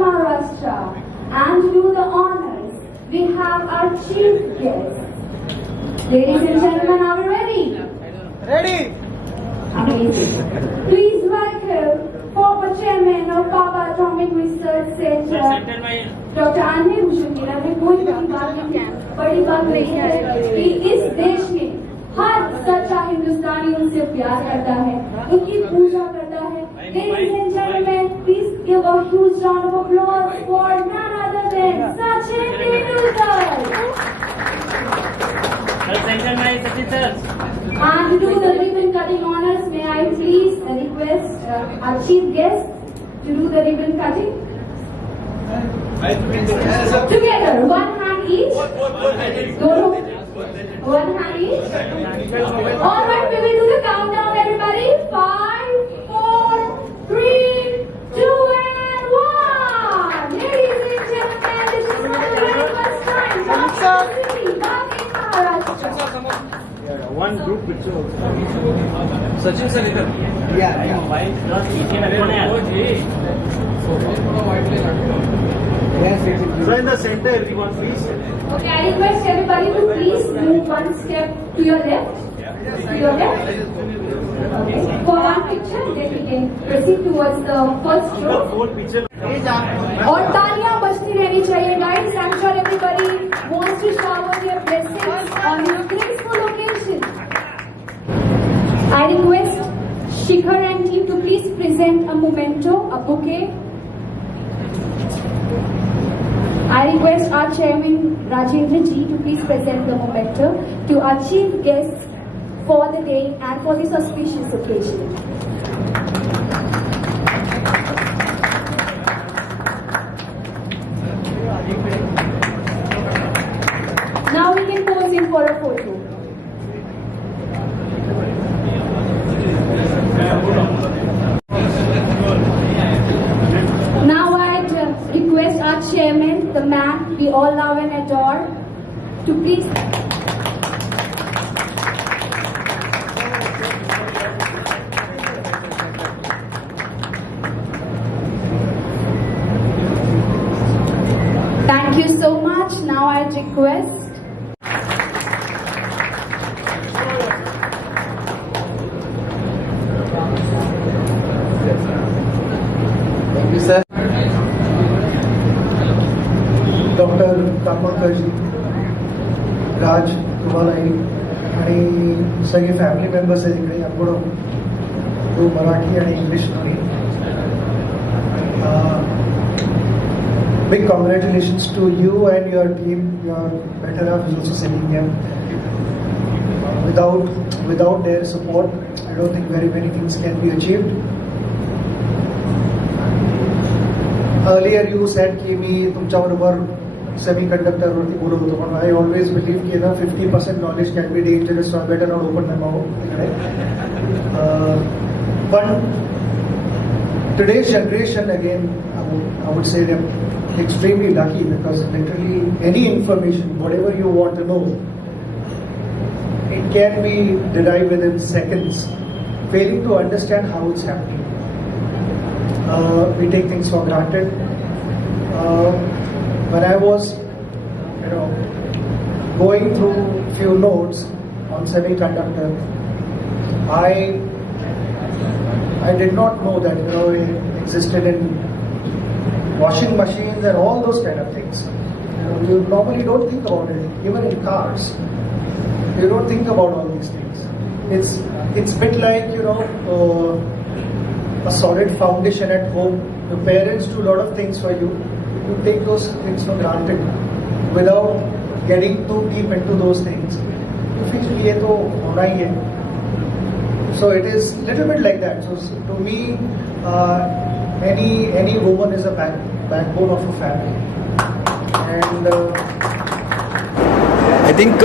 Maharashtra. And to do the honors, we have our chief guest. Ladies and gentlemen, are we ready? Ready? Amazing. Please welcome former chairman of Baba Atomic Research Center, Dr. Anil Bhushan Mira ने कोई बड़ी बात नहीं है कि इस देश में हर सच्चा हिंदुस्तानी उनसे प्यार करता है, उनकी पूजा करता है. Ladies and gentlemen, please give a huge round of applause for none other than Sachin Tendulkar. And to do the ribbon cutting honors, may I please request our chief guest to do the ribbon cutting? Together, one hand each. One hand each. Alright, we will do the countdown, everybody. 5, 4, 3, 2, and 1. Ladies and gentlemen, this is for the very first time. Maharashtra. One group picture. Sachin sir इधर So in the center, everyone please. Okay, I request everybody to please move one step to your left. To your left. Okay. For one picture, then we can proceed towards the first row. Four picture. और तालियां बजती रहनी चाहिए, guys. I'm sure everybody wants to shower their blessings on this graceful occasion. I request Shikhar and team to please present a memento, a bouquet. I request our chairman Rajendra ji to please present the memento to our chief guests for the day and for this auspicious occasion. Now we can pose in for a photo. Now I'd request our chairman, the man we all love and adore, to please. Thank you so much. Now I'd request. Thank you, sir. Dr. Tamakar ji, Raj, तुम्हाला आणि सगळे family members आहेत इकडे. आपण तो मराठी आणि English दोन्ही. Big congratulations to you and your team. Your better half is also sitting here. Without their support, I don't think very many things can be achieved. Earlier you said की मी तुमच्याबरोबर semiconductor वरती बोलत होतो, पण I always believe की ना 50% knowledge can be dangerous, so I better not open my mouth. But today's generation, again, I would say they're extremely lucky because literally any information, whatever you want to know, it can be derived within seconds. Failing to understand how it's happening. We take things for granted. When I was, going through few notes on semiconductor, I did not know that it existed in washing machines and all those kind of things. You normally don't think about it. Even in cars, you don't think about all these things. It's a bit like a solid foundation at home. Your parents do a lot of things for you. You take those things for granted without getting too deep into those things. You feel ये तो होना ही है. So it is little bit like that. So to me, any woman is a backbone of a family, and I think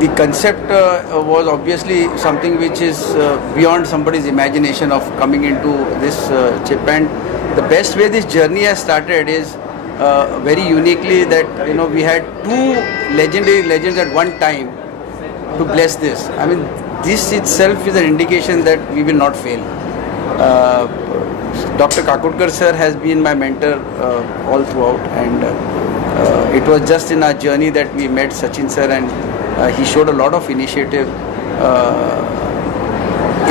the concept was obviously something which is beyond somebody's imagination of coming into this chip. And the best way this journey has started is very uniquely that we had two legendary legends at one time to bless this. I mean, this itself is an indication that we will not fail. Dr. Kakurkar sir has been my mentor all throughout, and it was just in our journey that we met Sachin sir, and he showed a lot of initiative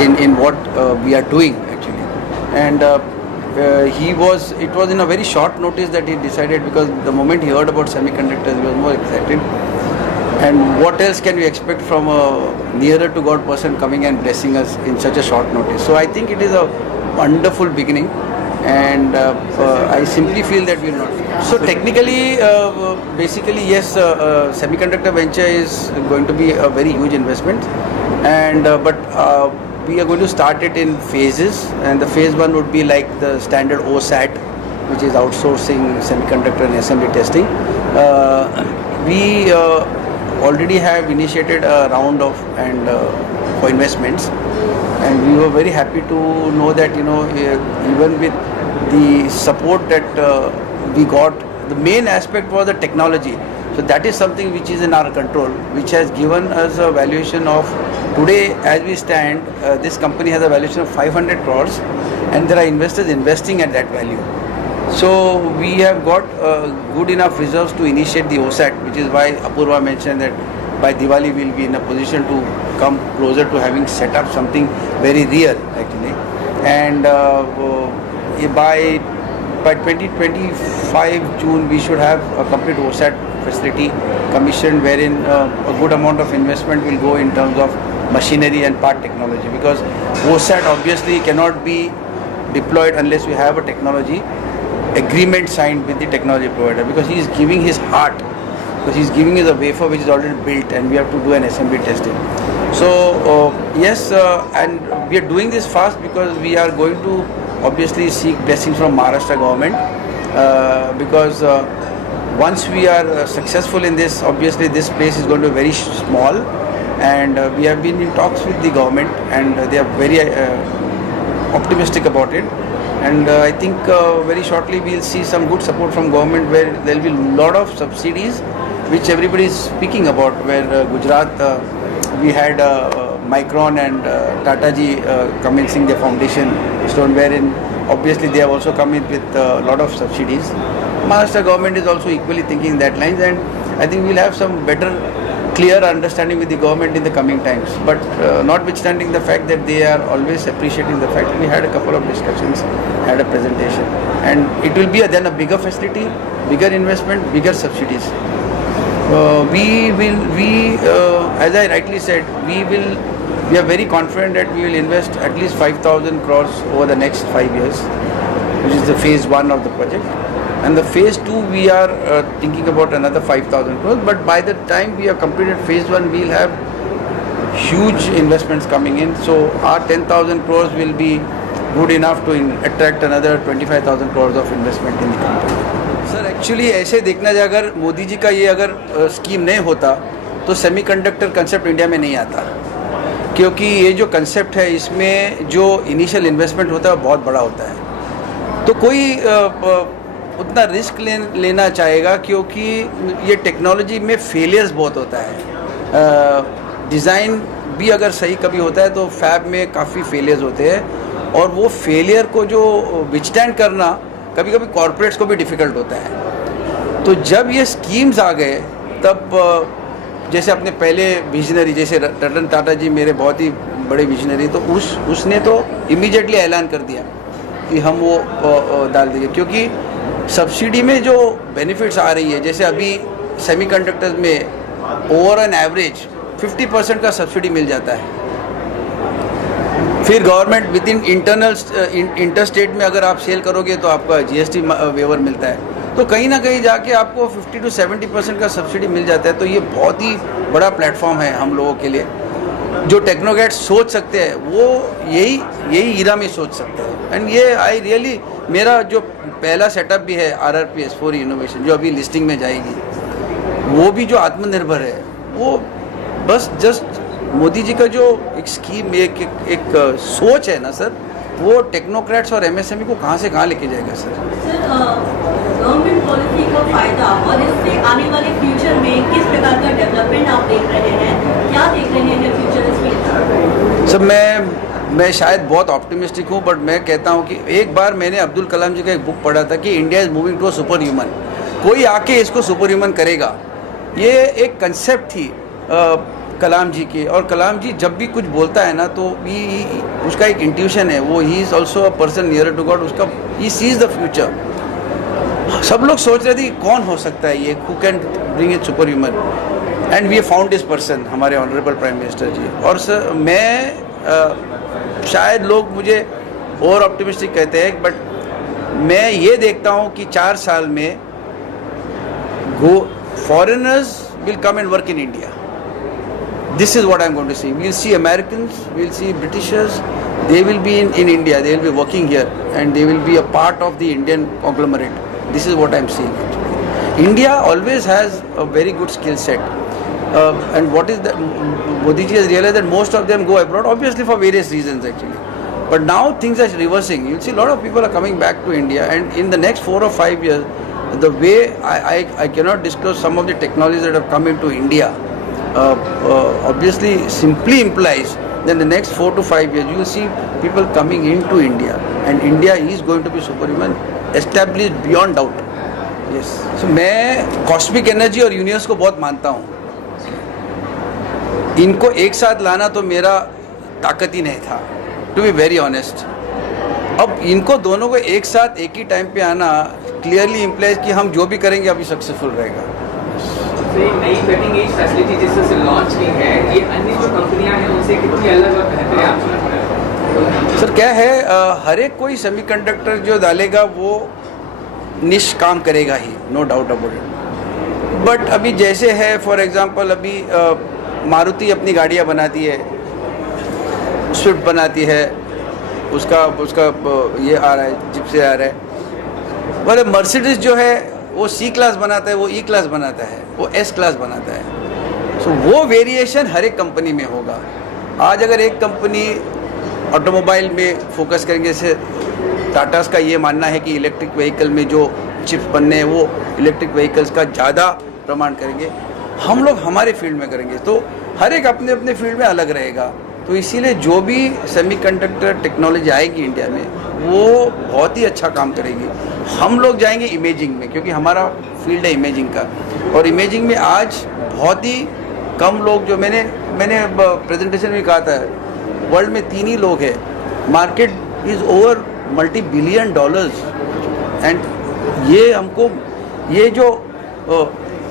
in what we are doing actually, and it was in a very short notice that he decided, because the moment he heard about semiconductors he was more excited. And what else can we expect from a nearer to God person coming and blessing us in such a short notice? So I think it is a wonderful beginning, and I simply feel that we will not fail. So technically, basically yes, semiconductor venture is going to be a very huge investment, and but we are going to start it in phases, and the phase one would be like the standard OSAT, which is outsourcing semiconductor and assembly testing. We already have initiated a round of for investments, and we were very happy to know that even with the support that we got, the main aspect was the technology. So that is something which is in our control, which has given us a valuation of, today as we stand, this company has a valuation of 500 crores, and there are investors investing at that value. So we have got good enough reserves to initiate the OSAT, which is why Apurva mentioned that by Diwali we will be in a position to come closer to having set up something very real actually. And by 2025 June we should have a complete OSAT facility commissioned, wherein a good amount of investment will go in terms of machinery and part technology, because OSAT obviously cannot be deployed unless we have a technology agreement signed with the technology provider, because he is giving his heart, because he is giving us a wafer which is already built, and we have to do an assembly testing. So yes, and we are doing this fast because we are going to obviously seek blessings from Maharashtra government, because once we are successful in this, obviously this place is going to be very small, and we have been in talks with the government, and they are very optimistic about it. And I think very shortly we will see some good support from government, where there will be a lot of subsidies which everybody is speaking about, where Gujarat, we had Micron and Tata Ji commencing their foundation stone, wherein obviously they have also come in with a lot of subsidies. Maharashtra government is also equally thinking that lines, and I think we will have some better clear understanding with the government in the coming times. But notwithstanding the fact that they are always appreciating the fact, we had a couple of discussions, had a presentation, and it will be then a bigger facility, bigger investment, bigger subsidies. As I rightly said, we are very confident that we will invest at least 5,000 crores over the next 5 years, which is the phase one of the project. And the phase 2 we are thinking about another 5,000 crores, but by the time we have completed phase 1 we will have huge investments coming in. So our 10,000 crores will be good enough to attract another 25,000 crores of investment in the company. Sir actually ऐसे देखना जाए, अगर मोदी जी का ये अगर scheme नहीं होता तो सेमीकंडक्टर कंसेप्ट इंडिया में नहीं आता, क्योंकि ये जो कंसेप्ट है इसमें जो इनिशियल इन्वेस्टमेंट होता है बहुत बड़ा होता है, तो कोई उतना रिस्क लेना चाहेगा, क्योंकि ये टेक्नोलॉजी में फेलियर्स बहुत होता है। डिज़ाइन भी अगर सही कभी होता है तो फैब में काफ़ी फेलियर्स होते हैं, और वो फेलियर को जो विथस्टैंड करना कभी कभी कॉरपोरेट्स को भी डिफ़िकल्ट होता है। तो जब ये स्कीम्स आ गए तब जैसे अपने पहले विजनरी जैसे रतन टाटा जी मेरे बहुत ही बड़े विजनरी, तो उसने तो इमीडिएटली ऐलान कर दिया कि हम वो डाल देंगे, क्योंकि सब्सिडी में जो बेनिफिट्स आ रही है, जैसे अभी सेमीकंडक्टर्स में ओवर एन एवरेज 50% का सब्सिडी मिल जाता है। फिर government with in inter state में अगर आप सेल करोगे तो आपका जीएसटी वेवर मिलता है, तो कहीं ना कहीं जाके आपको 50 to 70% का सब्सिडी मिल जाता है। तो ये बहुत ही बड़ा प्लेटफॉर्म है हम लोगों के लिए, जो टेक्नोक्रेट्स सोच सकते हैं वो यही हीरा में सोच सकते हैं। एंड ये आई रियली, मेरा जो पहला सेटअप भी है RRP S4 इनोवेशन जो अभी लिस्टिंग में जाएगी, वो भी जो आत्मनिर्भर है, वो बस जस्ट मोदी जी का जो एक स्कीम एक सोच है ना सर, वो टेक्नोक्रेट्स और MSME को कहाँ से कहाँ लेके जाएगा सर। गवर्नमेंट पॉलिसी का फायदा और इससे आने वाले फ्यूचर में किस प्रकार का डेवलपमेंट आप देख रहे हैं, क्या देख रहे हैं फ्यूचर इसमें? सर मैं मैं शायद बहुत ऑप्टिमिस्टिक हूँ, बट मैं कहता हूँ कि एक बार मैंने अब्दुल कलाम जी का एक बुक पढ़ा था कि India is moving to a super human, कोई आके इसको सुपर ह्यूमन करेगा। ये एक कंसेप्ट थी कलाम जी की, और कलाम जी जब भी कुछ बोलता है ना तो उसका एक इंट्यूशन है, वो ही is also a person near to God, उसका ही सीज द फ्यूचर। सब लोग सोच रहे थे कौन हो सकता है ये, who can bring it super human, and we found this person, हमारे ऑनरेबल प्राइम मिनिस्टर जी। और सर मैं शायद लोग मुझे ओवर ऑप्टिमिस्टिक कहते हैं, बट मैं ये देखता हूँ कि 4 साल में foreigners will come and work in India. This is what I'm going to see. We'll see Americans, we'll see Britishers, they will be in India, they will be working here, and they will be a part of the Indian conglomerate. This is what I'm seeing actually. India always has a very good skill set. And what is that? Modi ji has realized that most of them go abroad, obviously for various reasons actually. But now things are reversing. You'll see a lot of people are coming back to India, and in the next 4 or 5 years, the way I cannot disclose some of the technologies that have come into India, obviously simply implies that in the next 4 to 5 years you will see people coming into India, and India is going to be superhuman, established beyond doubt. Yes. So मैं cosmic energy और universe को बहुत मानता हूँ। इनको एक साथ लाना तो मेरा ताकत ही नहीं था, टू बी वेरी ऑनेस्ट। अब इनको दोनों को एक साथ एक ही टाइम पे आना क्लियरली इम्प्लाइज कि हम जो भी करेंगे अभी सक्सेसफुल रहेगा। ये नई कटिंग एज फैसिलिटी जिससे लॉन्च की है, ये अन्य जो कंपनियां हैं उनसे कितनी अलग और बेहतर है आप समझते हैं? सर क्या है, हर एक कोई सेमीकंडक्टर जो डालेगा वो निश काम करेगा ही, no doubt about it. But अभी जैसे है, फॉर एग्जांपल अभी मारुति अपनी गाड़ियाँ बनाती है, स्विफ्ट बनाती है, उसका ये आ रहा है, जिप से आ रहा है। मतलब मर्सिडीज जो है वो C क्लास बनाता है, वो E क्लास बनाता है, वो S क्लास बनाता है। सो वो वेरिएशन हर एक कंपनी में होगा। आज अगर एक कंपनी ऑटोमोबाइल में फोकस करेंगे, जैसे टाटास का ये मानना है कि इलेक्ट्रिक व्हीकल में जो चिप्स बनने हैं वो इलेक्ट्रिक व्हीकल्स का ज़्यादा प्रमाण करेंगे, हम लोग हमारे फील्ड में करेंगे, तो हर एक अपने अपने फील्ड में अलग रहेगा। तो इसीलिए जो भी सेमीकंडक्टर टेक्नोलॉजी आएगी इंडिया में वो बहुत ही अच्छा काम करेगी। हम लोग जाएंगे इमेजिंग में, क्योंकि हमारा फील्ड है इमेजिंग का, और इमेजिंग में आज बहुत ही कम लोग, जो मैंने प्रेजेंटेशन में कहा था, वर्ल्ड में 3 ही लोग हैं, market is over $multi-billion, and ये हमको ये जो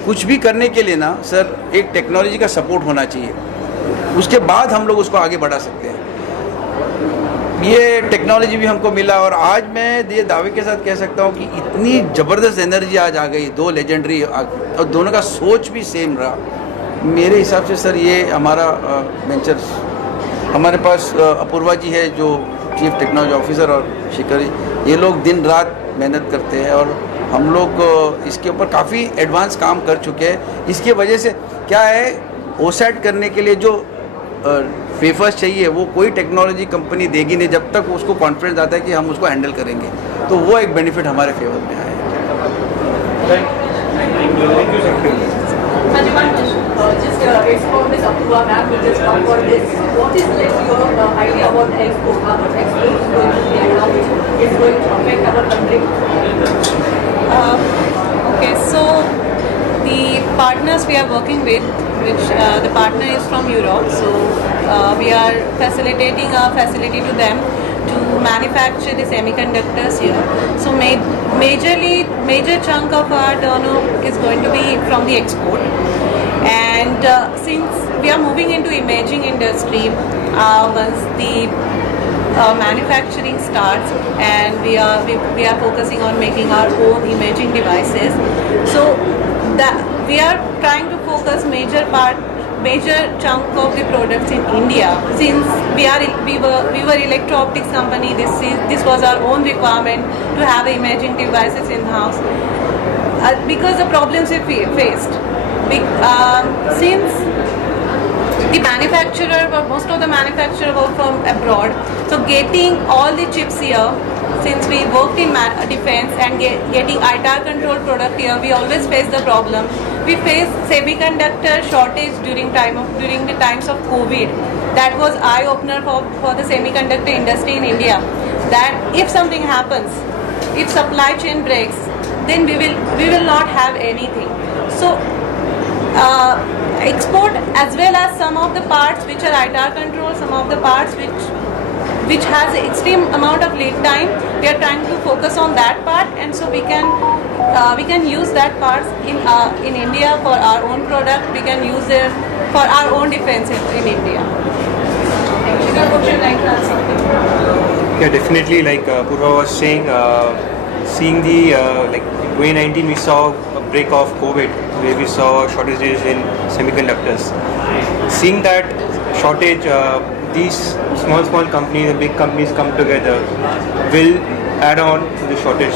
कुछ भी करने के लिए ना सर एक टेक्नोलॉजी का सपोर्ट होना चाहिए, उसके बाद हम लोग उसको आगे बढ़ा सकते हैं। ये टेक्नोलॉजी भी हमको मिला, और आज मैं ये दावे के साथ कह सकता हूँ कि इतनी ज़बरदस्त एनर्जी आज आ गई, 2 लेजेंडरी, और दोनों का सोच भी सेम रहा। मेरे हिसाब से सर ये हमारा वेंचर्स, हमारे पास अपूर्वा जी है जो चीफ टेक्नोलॉजी ऑफिसर, और शिखर, ये लोग दिन रात मेहनत करते हैं, और हम लोग इसके ऊपर काफ़ी एडवांस काम कर चुके हैं। इसकी वजह से क्या है, ओसैट करने के लिए जो पेपर्स चाहिए वो कोई टेक्नोलॉजी कंपनी देगी नहीं जब तक उसको कॉन्फिडेंस आता है कि हम उसको हैंडल करेंगे, तो वो एक बेनिफिट हमारे फेवर में आया है। Just explore this Apurva ma'am, we just come for this. What is like your idea about Expo? How much Expo is going to be and how it's going to affect our country? Okay, so the partners we are working with, which the partner is from Europe, so we are facilitating our facility to them to manufacture the semiconductors here. So major chunk of our turnover is going to be from the export. And since we are moving into imaging industry, once the manufacturing starts, and we are focusing on making our own imaging devices, so that we are trying to focus major chunk of the products in India. Since we were electro-optics company, this was our own requirement to have imaging devices in house, because the problems we faced. Since the manufacturer, most of the manufacturer were from abroad, so getting all the chips here, since we worked in defense and getting ITAR control product here, we always face the problem. We faced semiconductor shortage during the times of COVID. that was eye-opener for the semiconductor industry in India. That if something happens, if supply chain breaks, then we will not have anything. So export as well as some of the parts which are ITAR control, some of the parts which has extreme amount of lead time, we are trying to focus on that part, and so we can use that parts in India for our own product. We can use it for our own defense in India. Shikha, would you like to add something? Yeah, definitely. Like Purva was saying, seeing the like 2019, we saw a break of COVID, where we saw shortages in semiconductors. Seeing that shortage, these small companies and big companies come together will add on to the shortage.